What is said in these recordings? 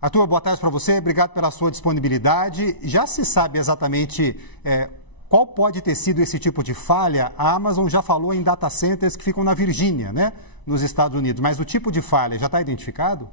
Arthur, boa tarde para você, obrigado pela sua disponibilidade. Já se sabe exatamente qual pode ter sido esse tipo de falha? A Amazon já falou em data centers que ficam na Virgínia, né, nos Estados Unidos, mas o tipo de falha já está identificado?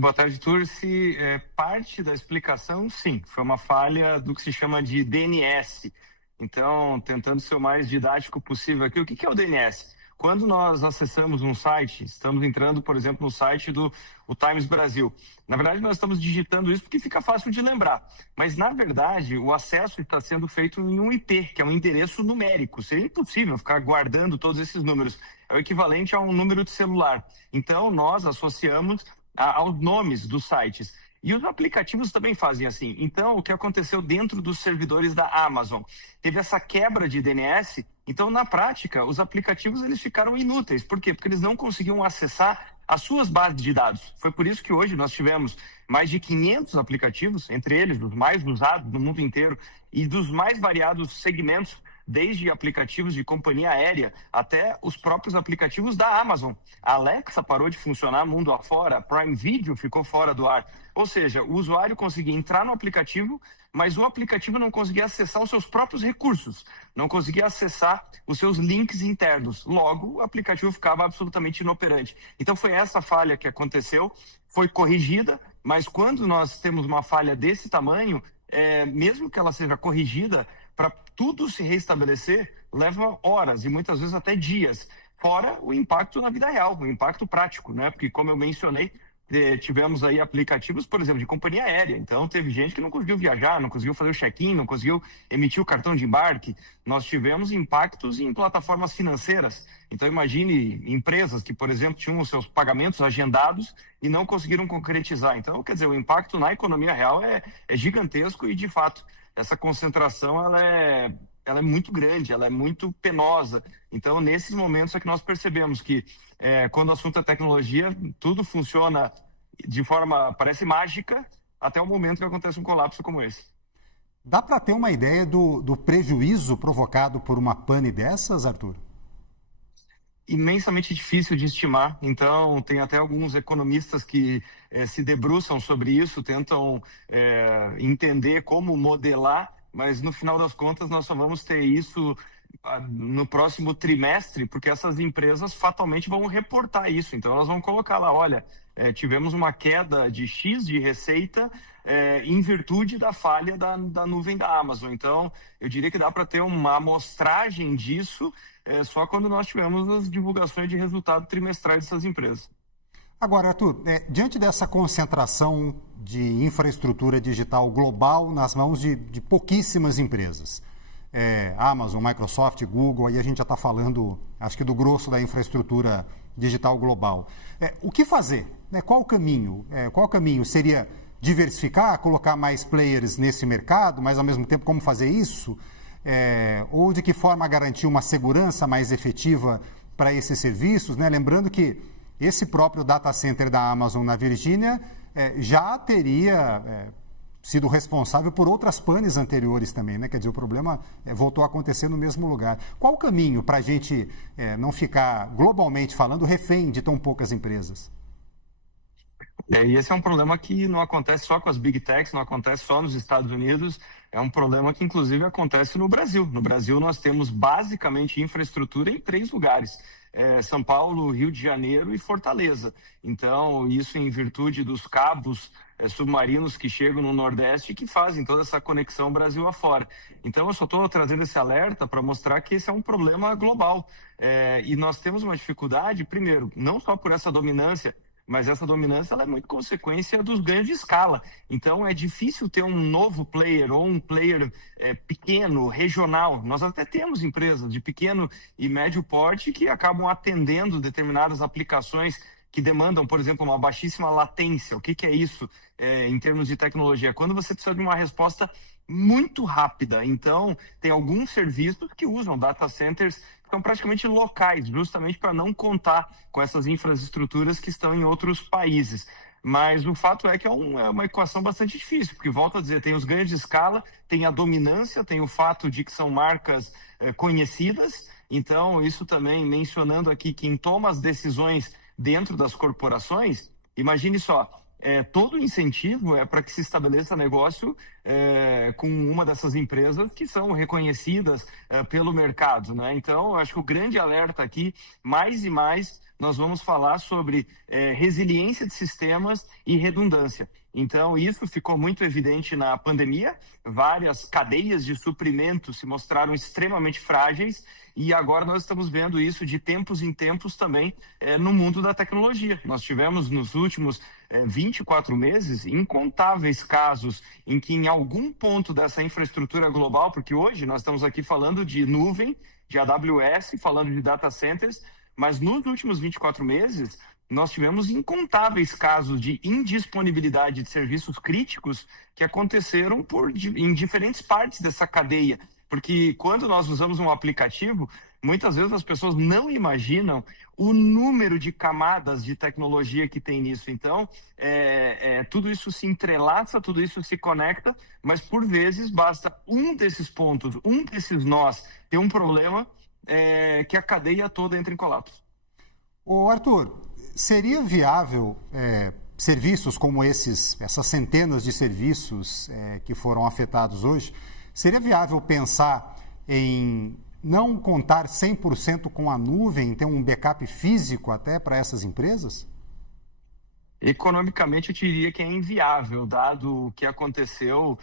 Boa tarde, Turci. Parte da explicação, sim, foi uma falha do que se chama de DNS. Então, tentando ser o mais didático possível aqui, o que é o DNS? Quando nós acessamos um site, estamos entrando, por exemplo, no site do Times Brasil. Na verdade, nós estamos digitando isso porque fica fácil de lembrar. Mas, na verdade, o acesso está sendo feito em um IP, que é um endereço numérico. Seria impossível ficar guardando todos esses números. É o equivalente a um número de celular. Então, nós associamos aos nomes dos sites. E os aplicativos também fazem assim. Então, o que aconteceu dentro dos servidores da Amazon? Teve essa quebra de DNS. Então, na prática, os aplicativos eles ficaram inúteis. Por quê? Porque eles não conseguiam acessar as suas bases de dados. Foi por isso que hoje nós tivemos mais de 500 aplicativos, entre eles os mais usados no mundo inteiro e dos mais variados segmentos, desde aplicativos de companhia aérea até os próprios aplicativos da Amazon. A Alexa parou de funcionar mundo afora, a Prime Video ficou fora do ar. Ou seja, o usuário conseguia entrar no aplicativo, mas o aplicativo não conseguia acessar os seus próprios recursos, não conseguia acessar os seus links internos. Logo, o aplicativo ficava absolutamente inoperante. Então, foi essa falha que aconteceu, foi corrigida, mas quando nós temos uma falha desse tamanho, mesmo que ela seja corrigida, para tudo se restabelecer, leva horas e muitas vezes até dias. Fora o impacto na vida real, o impacto prático, né? Porque, como eu mencionei, tivemos aí aplicativos, por exemplo, de companhia aérea. Então, teve gente que não conseguiu viajar, não conseguiu fazer o check-in, não conseguiu emitir o cartão de embarque. Nós tivemos impactos em plataformas financeiras. Então, imagine empresas que, por exemplo, tinham os seus pagamentos agendados e não conseguiram concretizar. Então, quer dizer, o impacto na economia real é gigantesco e, de fato, essa concentração ela é muito grande, ela é muito penosa. Então, nesses momentos é que nós percebemos que quando o assunto é tecnologia, tudo funciona de forma, parece mágica, até o momento que acontece um colapso como esse. Dá para ter uma ideia do prejuízo provocado por uma pane dessas, Arthur? Imensamente difícil de estimar. Então, tem até alguns economistas que se debruçam sobre isso, tentam entender como modelar, mas no final das contas nós só vamos ter isso no próximo trimestre, porque essas empresas fatalmente vão reportar isso. Então, elas vão colocar lá, olha, tivemos uma queda de X de receita em virtude da falha da nuvem da Amazon. Então, eu diria que dá para ter uma amostragem disso só quando nós tivermos as divulgações de resultado trimestrais dessas empresas. Agora, Arthur, diante dessa concentração de infraestrutura digital global nas mãos de pouquíssimas empresas, Amazon, Microsoft, Google, aí a gente já está falando, acho que do grosso da infraestrutura digital global. O que fazer? Qual o caminho? Qual o caminho? Seria diversificar, colocar mais players nesse mercado, mas ao mesmo tempo como fazer isso? Ou de que forma garantir uma segurança mais efetiva para esses serviços? Lembrando que esse próprio data center da Amazon na Virgínia já teria sido responsável por outras panes anteriores também, né? Quer dizer, o problema voltou a acontecer no mesmo lugar. Qual o caminho para a gente não ficar, globalmente falando, refém de tão poucas empresas? E esse é um problema que não acontece só com as Big Techs, não acontece só nos Estados Unidos, é um problema que inclusive acontece no Brasil. No Brasil nós temos basicamente infraestrutura em 3 lugares, São Paulo, Rio de Janeiro e Fortaleza. Então, isso em virtude dos cabos submarinos que chegam no Nordeste e que fazem toda essa conexão Brasil afora. Então, eu só estou trazendo esse alerta para mostrar que esse é um problema global. E nós temos uma dificuldade, primeiro, não só por essa dominância, mas essa dominância ela é muito consequência dos ganhos de escala. Então, é difícil ter um novo player ou um player pequeno, regional. Nós até temos empresas de pequeno e médio porte que acabam atendendo determinadas aplicações que demandam, por exemplo, uma baixíssima latência. O que é isso em termos de tecnologia? Quando você precisa de uma resposta muito rápida. Então, tem alguns serviços que usam data centers que são praticamente locais, justamente para não contar com essas infraestruturas que estão em outros países. Mas o fato é que é uma equação bastante difícil, porque, volto a dizer, tem os ganhos de escala, tem a dominância, tem o fato de que são marcas conhecidas. Então, isso também mencionando aqui quem toma as decisões dentro das corporações. Imagine só, todo o incentivo é para que se estabeleça negócio com uma dessas empresas que são reconhecidas pelo mercado, né? Então, acho que o grande alerta aqui, mais e mais, nós vamos falar sobre resiliência de sistemas e redundância. Então, isso ficou muito evidente na pandemia. Várias cadeias de suprimento se mostraram extremamente frágeis e agora nós estamos vendo isso de tempos em tempos também no mundo da tecnologia. Nós tivemos nos últimos 24 meses incontáveis casos em que em algum ponto dessa infraestrutura global, porque hoje nós estamos aqui falando de nuvem, de AWS, falando de data centers, mas nos últimos 24 meses nós tivemos incontáveis casos de indisponibilidade de serviços críticos que aconteceram em diferentes partes dessa cadeia. Porque quando nós usamos um aplicativo, muitas vezes as pessoas não imaginam o número de camadas de tecnologia que tem nisso. Então, tudo isso se entrelaça, tudo isso se conecta, mas por vezes basta um desses pontos, um desses nós ter um problema que a cadeia toda entra em colapso. Ô Arthur, seria viável serviços como essas centenas de serviços que foram afetados hoje, seria viável pensar em não contar 100% com a nuvem, ter um backup físico até para essas empresas? Economicamente, eu diria que é inviável, dado o que aconteceu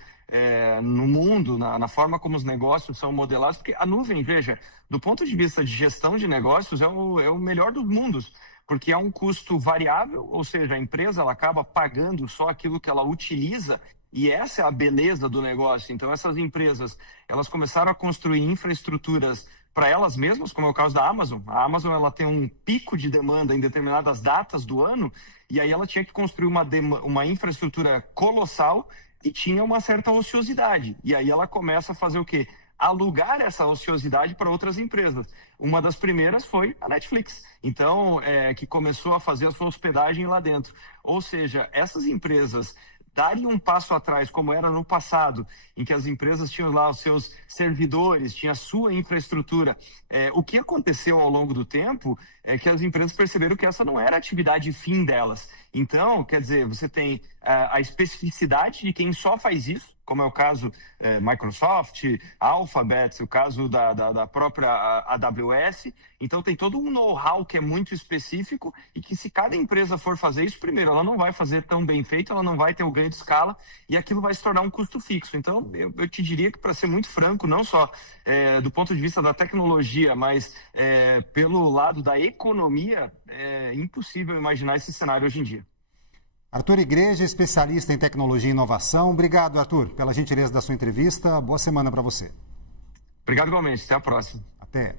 no mundo, na forma como os negócios são modelados, porque a nuvem, veja, do ponto de vista de gestão de negócios, é o melhor dos mundos, porque é um custo variável, ou seja, a empresa ela acaba pagando só aquilo que ela utiliza, e essa é a beleza do negócio. Então, essas empresas, elas começaram a construir infraestruturas para elas mesmas, como é o caso da Amazon. A Amazon ela tem um pico de demanda em determinadas datas do ano, e aí ela tinha que construir uma infraestrutura colossal e tinha uma certa ociosidade. E aí ela começa a fazer o quê? Alugar essa ociosidade para outras empresas. Uma das primeiras foi a Netflix, então, que começou a fazer a sua hospedagem lá dentro. Ou seja, essas empresas dariam um passo atrás, como era no passado, em que as empresas tinham lá os seus servidores, tinha a sua infraestrutura. O que aconteceu ao longo do tempo é que as empresas perceberam que essa não era a atividade fim delas. Então, quer dizer, você tem a especificidade de quem só faz isso, como é o caso Microsoft, Alphabet, o caso da própria AWS. Então, tem todo um know-how que é muito específico e que se cada empresa for fazer isso, primeiro, ela não vai fazer tão bem feito, ela não vai ter o ganho de escala e aquilo vai se tornar um custo fixo. Então, eu te diria que, para ser muito franco, não só do ponto de vista da tecnologia, mas pelo lado da economia, é impossível imaginar esse cenário hoje em dia. Arthur Igreja, especialista em tecnologia e inovação. Obrigado, Arthur, pela gentileza da sua entrevista. Boa semana para você. Obrigado igualmente. Até a próxima. Até.